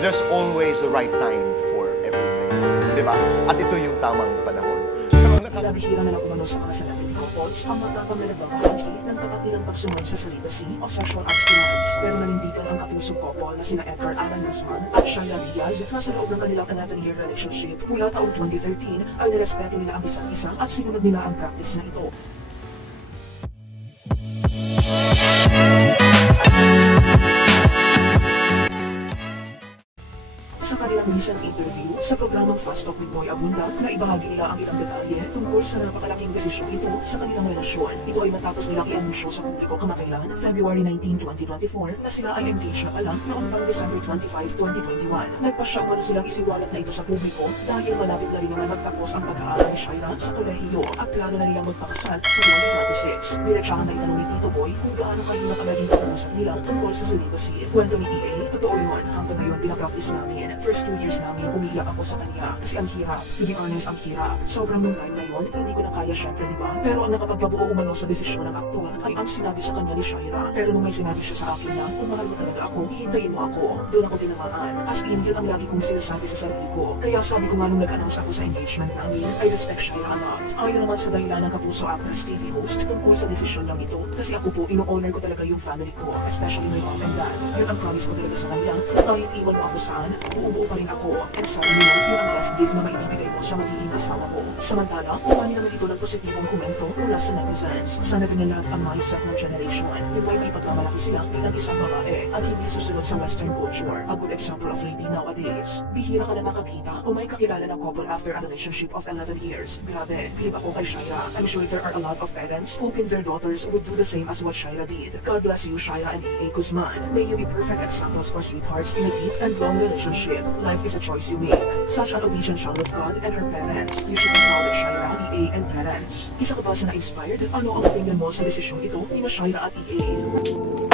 there's always a right time for everything. Diba? At ito yung tamang panahon. Bihira na lang umano sa mga celebrity couples ang matapang na nagbabahagi ng tapat nilang pagsunod sa celibacy o sexual abstinence. Pero nanindigan ang kapuso couple na sina Edgar Allan Guzman at Shaila Diaz na sa loob ng kanilang 11-year relationship mula taong 2013 ay nirespeto nila ang isa't isa at sinunod nila ang practice na ito. Sa kanilang recent interview sa programang Fast Talk with Boy Abunda, na ibahagi nila ang ilang detalye tungkol sa napakalaking desisyon ito sa kanilang relasyon. Ito ay matapos nilang i-anunsyo sa publiko kamakailan, February 19, 2024, na sila ay engaged na pala noong pang December 25, 2021. Nagpasya umano silang isiwalat na ito sa publiko dahil malapit na rin naman magtapos ang pag-aaral ni Shaira sa kolehiyo at plano na nilang magpakasal sa 2026. Diretsahan na itanong ni Tito Boy kung gaano kahina ka naging pag-uusap nila tungkol sa celibacy. Kwento ni EA, totoo yun, hanggang ngayon pinapractice namin. First 2 years namin, umiyak ako sa kanya kasi ang hirap. To be honest, ang hirap. Sobrang nung time na yun, hindi ko na kaya syempre, diba? Pero ang nakapagpabuo umano sa desisyon ng aktor ay ang sinabi sa kanya ni Shaira. Pero nung may sinabi siya sa akin na, kung mahal mo talaga ako, hihintayin mo ako. Doon ako tinamaan. As in, yun ang lagi kong sinasabi sa sarili ko. Kaya sabi ko nga nung nag-announce ako sa engagement namin, I respect Shaira a lot. Ayon naman sa dahilan ng kapuso actress TV host tungkol sa desisyon lang ito. Kasi ako po, ino-honor ko talaga yung family ko, especially my mom and dad. Yun ang promise ko talaga sa kanila. Kahit iwan mo ako saan, buo pa rin ako. At sabi nila, yun ang last gift na maibibigay mo sa magiging asawa mo. Samantala, umani naman ito ng positibong komento mula sa netizens. Sana ganyan lahat ang mindset ng generation. Yung may pagkamalaki sila bilang isang babae at hindi susunod sa western culture. A good example of lady nowadays. Bihira ka na nakakita o may kakilala na couple after a relationship of 11 years. Grabe, bilib ako kay Shaira. I'm sure there are a lot of parents hoping their daughters would do the same as what Shaira did. God bless you, Shaira and EA Guzman. May you be perfect examples for sweethearts in a deep and long relationship. Life is a choice you make. Such an obedient child of God and her parents. You should be proud of Shaira, EA, and parents. Isa ka ba sa na-inspired? Ano ang opinion mo sa desisyong ito ni Shaira at EA?